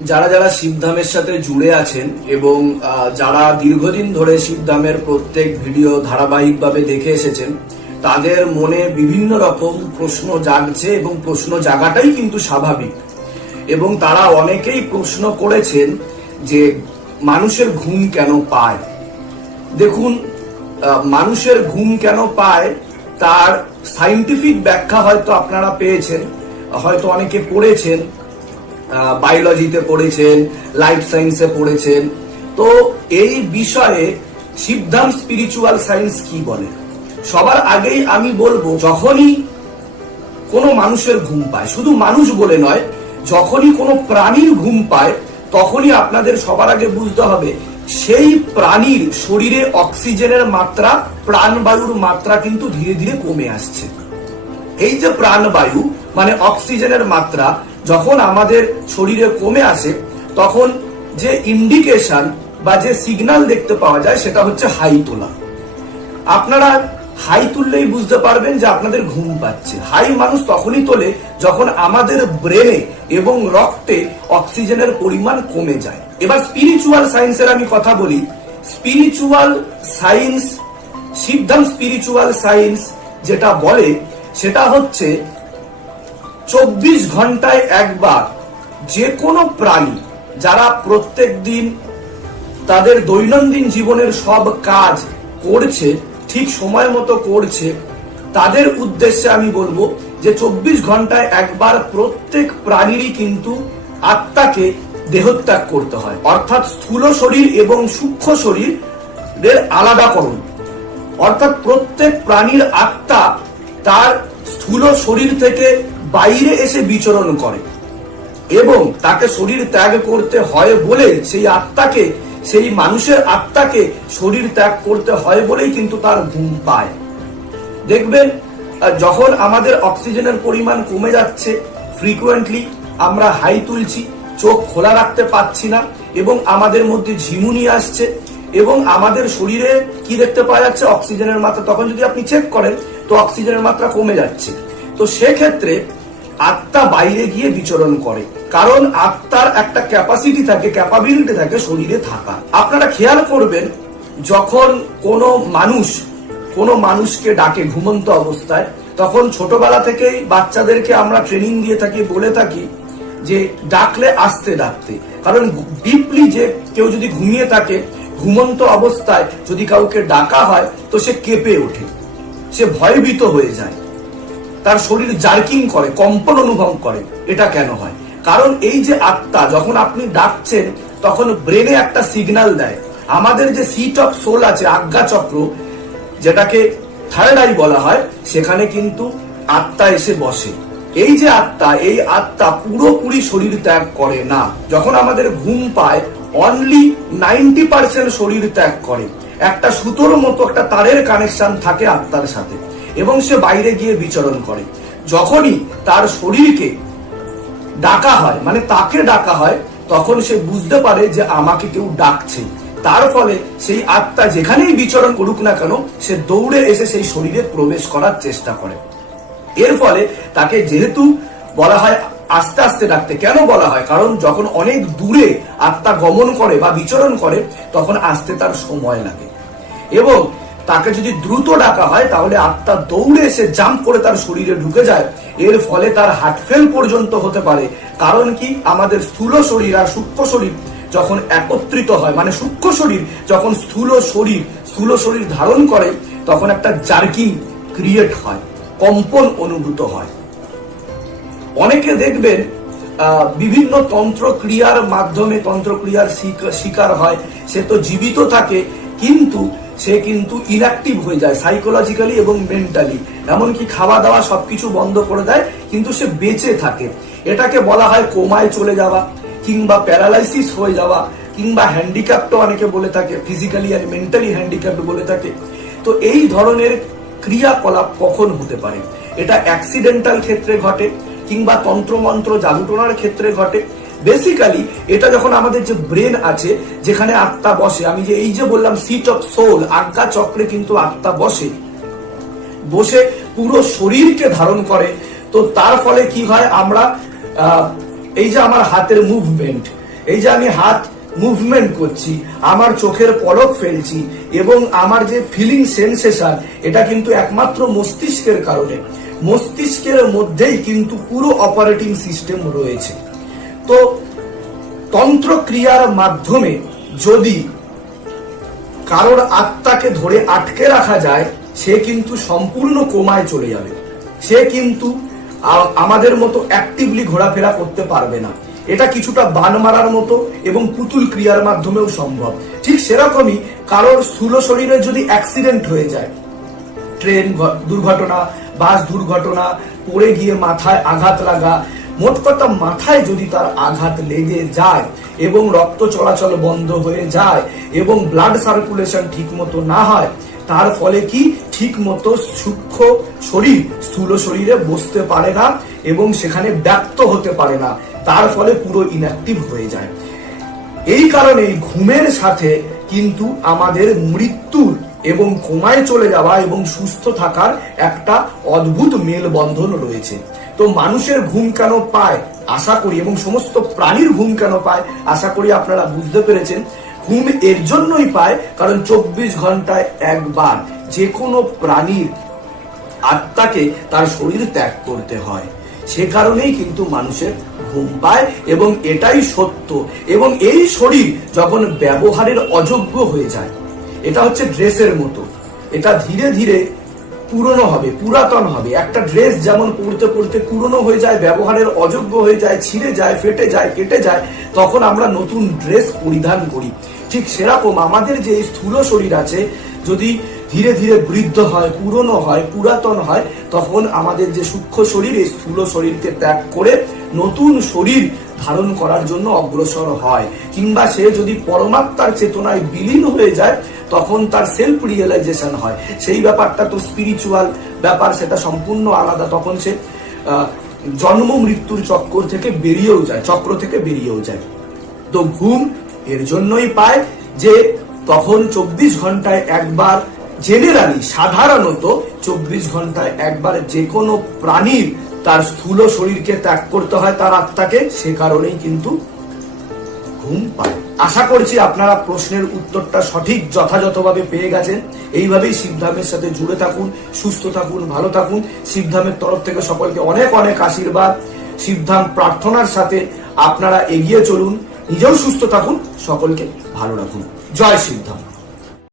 যারা যারা শিবধামের সাথে জুড়ে আছেন এবং যারা দীর্ঘদিন ধরে শিবধামের প্রত্যেক ভিডিও ধারাবাহিকভাবে দেখে এসেছেন, তাদের মনে বিভিন্ন রকম প্রশ্ন জাগছে এবং প্রশ্ন জাগাটাই কিন্তু স্বাভাবিক। এবং তারা অনেকেই প্রশ্ন করেছেন যে, মানুষের ঘুম কেন পায়? দেখুন মানুষের ঘুম কেন পায় তার সাইন্টিফিক ব্যাখ্যা হয়তো আপনারা পেয়েছেন, হয়তো অনেকে পড়েছেন বায়োলজিতে পড়েছেন লাইফ সায়েন্সে পড়েছেন। তো এই বিষয়ে শিবধাম স্পিরিচুয়াল সায়েন্স কি বলে? সবার আগেই আমি বলব, যখনই কোনো মানুষের ঘুম পায়, শুধু মানুষ বলে নয়, যখনই কোনো প্রাণীর ঘুম পায়, তখনই আপনাদের সবার আগে বুঝতে হবে, সেই প্রাণীর শরীরে অক্সিজেনের মাত্রা, প্রাণবায়ুর মাত্রা কিন্তু ধীরে ধীরে কমে আসছে। এই যে প্রাণবায়ু মানে অক্সিজেনের মাত্রা যখন আমাদের শরীরে কমে আসে, তখন যে ইন্ডিকেশন বা যে সিগন্যাল দেখতে পাওয়া যায়, সেটা হচ্ছে হাই তোলা। আপনারা হাই তুললেই বুঝতে পারবেন যে আপনাদের ঘুম পাচ্ছে। হাই মানুষ তখনই তোলে যখন আমাদের ব্রেনে এবং রক্তে অক্সিজেনের পরিমাণ কমে যায়। এবার স্পিরিচুয়াল সায়েন্সের আমি কথা বলি। স্পিরিচুয়াল সায়েন্স সিদ্ধাম স্পিরিচুয়াল সায়েন্স যেটা বলে, সেটা হচ্ছে চব্বিশ ঘন্টায় একবার যে কোনো প্রাণী যারা প্রত্যেক দিন তাদের দৈনন্দিন জীবনের সব কাজ করছে, ঠিক সময় মতো করছে, তাদের উদ্দেশ্যে আমি বলব যে চব্বিশ ঘন্টায় একবার প্রত্যেক প্রাণীরই কিন্তু আত্মাকে দেহত্যাগ করতে হয়। অর্থাৎ স্থূল শরীর এবং সূক্ষ্ম শরীরের আলাদাকরণ। অর্থাৎ প্রত্যেক প্রাণীর আত্মা তার স্থূল শরীর থেকে বাইরে এসে বিচরণ করে এবং তাকে শরীর ত্যাগ করতে হয় বলে সেই আত্মাকে, সেই মানুষের আত্মাকে শরীর ত্যাগ করতে হয় বলেই কিন্তু তার ঘুম পায়। দেখবেন যখন আমাদের অক্সিজেনের পরিমাণ কমে যাচ্ছে ফ্রিকুয়েন্টলি আমরা হাই তুলছি, চোখ খোলা রাখতে পারছি না এবং আমাদের মধ্যে ঝিমুনি আসছে এবং আমাদের শরীরে কি দেখতে পাওয়া যাচ্ছে? অক্সিজেনের মাত্রা। তখন যদি আপনি চেক করেন, তো অক্সিজেনের মাত্রা কমে যাচ্ছে। তো সেক্ষেত্রে আত্মা বাইরে গিয়ে বিচরণ করে। কারণ আত্মার একটা ক্যাপাসিটি থাকে ক্যাপাবিলিটি থাকে শরীরে থাকা। আপনারা খেয়াল করবেন, যখন কোনো মানুষ, কোনো মানুষকে ডাকে ঘুমন্ত অবস্থায়, তখন ছোটবেলা থেকেই বাচ্চাদেরকে আমরা ট্রেনিং দিয়ে থাকি, বলে থাকি যে ডাকলে আসতে, ডাকতে। কারণ ডিপলি যে কেউ যদি ঘুমিয়ে থাকে, ঘুমন্ত অবস্থায় যদি কাউকে ডাকা হয়, তো সে কেঁপে ওঠে, সে ভয়ভীত হয়ে যায়। তার শরীর জার্কিং করে, কম্পন অনুভব করে। এটা কেন হয়? কারণ এই যে আত্মা, যখন আপনি ডাকছেন, তখন ব্রেনে একটা সিগন্যাল দেয়। আমাদের যে সিট অফ সোল আছে, আজ্ঞা চক্র, যেটাকে থার্ড আই বলা হয়, সেখানে কিন্তু আত্মা এসে বসে। এই যে আত্মা, এই আত্মা পুরোপুরি শরীর ত্যাগ করে না। যখন আমাদের ঘুম পায় অনলি নাইনটি পার্সেন্ট শরীর ত্যাগ করে। একটা সুতোর মতো, একটা তারের কানেকশন থাকে আত্মার সাথে। এবং সে বাইরে গিয়ে বিচরণ করে। যখনই তার শরীরকে ডাকা হয় মানে তাকে ডাকা হয়, তখন সে বুঝতে পারে যে আমাকে কেউ ডাকছে। তার ফলে সেই আত্মা যেখানেই বিচরণ করুক না কেন, সে দৌড়ে এসে সেই শরীরে প্রবেশ করার চেষ্টা করে। এর ফলে তাকে যেহেতু বলা হয় আস্তে আস্তে ডাকতে, কেন বলা হয়? কারণ যখন অনেক দূরে আত্মা গমন করে বা বিচরণ করে, তখন আসতে তার সময় লাগে। এবং তাকে যদি দ্রুত ডাকা হয়, তাহলে আত্মা দৌড়ে এসে জাম্প করে তার শরীরে ঢুকে যায়। এর ফলে তার হার্টফেল পর্যন্ত হতে পারে। কারণ কি? আমাদের স্থূল শরীর আর সূক্ষ্ম শরীর যখন একত্রিত হয় মানে সূক্ষ্ম শরীর যখন স্থূল শরীর স্থূল শরীর ধারণ করে, তখন একটা জার্কিং ক্রিয়েট হয়, কম্পন অনুভূত হয়। অনেকে দেখবেন বিভিন্ন তন্ত্র ক্রিয়ার মাধ্যমে তন্ত্র ক্রিয়ার শিকার হয়, সে তো জীবিত থাকে, কিন্তু সে কিন্তু ইনঅ্যাক্টিভ হয়ে যায় সাইকোলজিক্যালি এবং মেন্টালি এমনকি খাওয়া দাওয়া সবকিছু বন্ধ করে দেয়, কিন্তু সে বেঁচে থাকে। এটাকে বলা হয় কোমায় চলে যাওয়া, কিংবা প্যারালাইসিস হয়ে যাওয়া, কিংবা হ্যান্ডিক্যাপ্টও অনেকে বলে থাকে ফিজিক্যালি আর মেন্টালি হ্যান্ডিক্যাপ্ট বলে থাকে। তো এই ধরনের ক্রিয়াকলাপ কখন হতে পারে? এটা অ্যাক্সিডেন্টাল ক্ষেত্রে ঘটে, কিংবা তন্ত্রমন্ত্র জাদুটোনার ক্ষেত্রে ঘটে বেসিক্যালি এটা যখন আমাদের যে ব্রেন আছে, যেখানে আত্মা বসে, আমি যে এই যে বললাম সিট অফ সোল আজ্ঞা চক্রে কিন্তু আত্মা বসে। বসে পুরো শরীরকে ধারণ করে, তো তার ফলে কি হয়, আমরা এই যে আমার হাতের মুভমেন্ট এই যে আমি হাত মুভমেন্ট করছি, আমার চোখের পলক ফেলছি, এবং আমার যে ফিলিং সেন্সেশন এটা কিন্তু একমাত্র মস্তিষ্কের কারণে। মস্তিষ্কের মধ্যেই কিন্তু পুরো অপারেটিং সিস্টেম রয়েছে। তো তন্ত্রক্রিয়ার মাধ্যমে যদি কারোর আত্মাকে ধরে আটকে রাখা যায়, সে কিন্তু সম্পূর্ণ কোমায় চলে যাবে। সে কিন্তু আমাদের মতো অ্যাক্টিভলি ঘোরাফেরা করতে পারবে না। এটা কিছুটা বান মারার মতো এবং পুতুল ক্রিয়ার মাধ্যমেও সম্ভব। ঠিক সেরকমই কারোর স্থূল শরীরে যদি অ্যাক্সিডেন্ট হয়ে যায় ট্রেন দুর্ঘটনা বাস দুর্ঘটনা, পড়ে গিয়ে মাথায় আঘাত লাগা মোট কথা মাথায় যদি তার আঘাত লেগে যায় এবং রক্ত চলাচল বন্ধ হয়ে যায় এবং ব্লাড সার্কুলেশন ঠিক মতো না হয়, তার ফলে কি ঠিক মতো সূক্ষ্ম শরীর, স্থূল শরীরে বসতে পারে না এবং সেখানে ব্যক্ত হতে পারে না, তার ফলে পুরো ইনঅ্যাক্টিভ হয়ে যায়। এই কারণে ঘুমের সাথে কিন্তু আমাদের মৃত্যুর এবং কোমায় চলে যাওয়া এবং সুস্থ থাকার একটা অদ্ভুত মেলবন্ধন রয়েছে। তো মানুষের ঘুম কেন পায়? আশা করি এবং সমস্ত প্রাণীর ঘুম কেন পায়? আশা করি আপনারা বুঝতে পেরেছেন। ঘুম এর জন্যই পায় কারণ চব্বিশ ঘন্টায় একবার যে কোনো প্রাণীর আত্মাকে তার শরীর ত্যাগ করতে হয়। সে কারণেই কিন্তু মানুষের ঘুম পায় এবং এটাই সত্য। এবং এই শরীর যখন ব্যবহারের অযোগ্য হয়ে যায় এটা হচ্ছে ড্রেসের মতো। এটা ধীরে ধীরে পুরনো হবে, পুরাতন হবে। একটা ড্রেস যেমন পড়তে পড়তে পুরনো হয়ে যায়, ব্যবহারের অযোগ্য হয়ে যায়, ছিঁড়ে যায়, ফেটে যায়, কেটে যায়, তখন আমরা নতুন ড্রেস পরিধান করি। ঠিক সেরকম আমাদের যে স্থূল শরীর আছে, যদি ধীরে ধীরে বৃদ্ধ হয়, পুরনো হয়, পুরাতন হয়, তখন আমাদের যে সূক্ষ্ম শরীর, এই স্থূল শরীরকে ত্যাগ করে নতুন শরীর ধারণ করার জন্য অগ্রসর হয়। কিংবা সে যদি পরমাত্মার চেতনায় বিলীন হয়ে যায়, তখন তার সেলফ রিয়েলাইজেশন হয়। সেই ব্যাপারটা তো স্পিরিচুয়াল ব্যাপার, সেটা সম্পূর্ণ আলাদা। তখন সে জন্ম মৃত্যুর চক্র থেকে বেরিয়েও যায়, চক্র থেকে বেরিয়েও যায়। তো ঘুম এর জন্যই পায় যে, তখন চব্বিশ ঘন্টায় একবার জেনারেলি সাধারণত চব্বিশ ঘন্টায় একবার যে কোনো প্রাণীর তার স্থূল শরীরকে ত্যাগ করতে হয় তার আত্মাকে, সে কারণেই কিন্তু ঘুম পায়। আশা করছি আপনারা প্রশ্নের উত্তরটা সঠিক, যথাযথভাবে পেয়ে গেছেন। এইভাবেই শিবধামের সাথে জুড়ে থাকুন, সুস্থ থাকুন, ভালো থাকুন। শিবধামের তরফ থেকে সকলকে অনেক অনেক আশীর্বাদ। শিবধাম প্রার্থনার সাথে আপনারা এগিয়ে চলুন, নিজেও সুস্থ থাকুন, সকলকে ভালো রাখুন। জয় শিবধাম।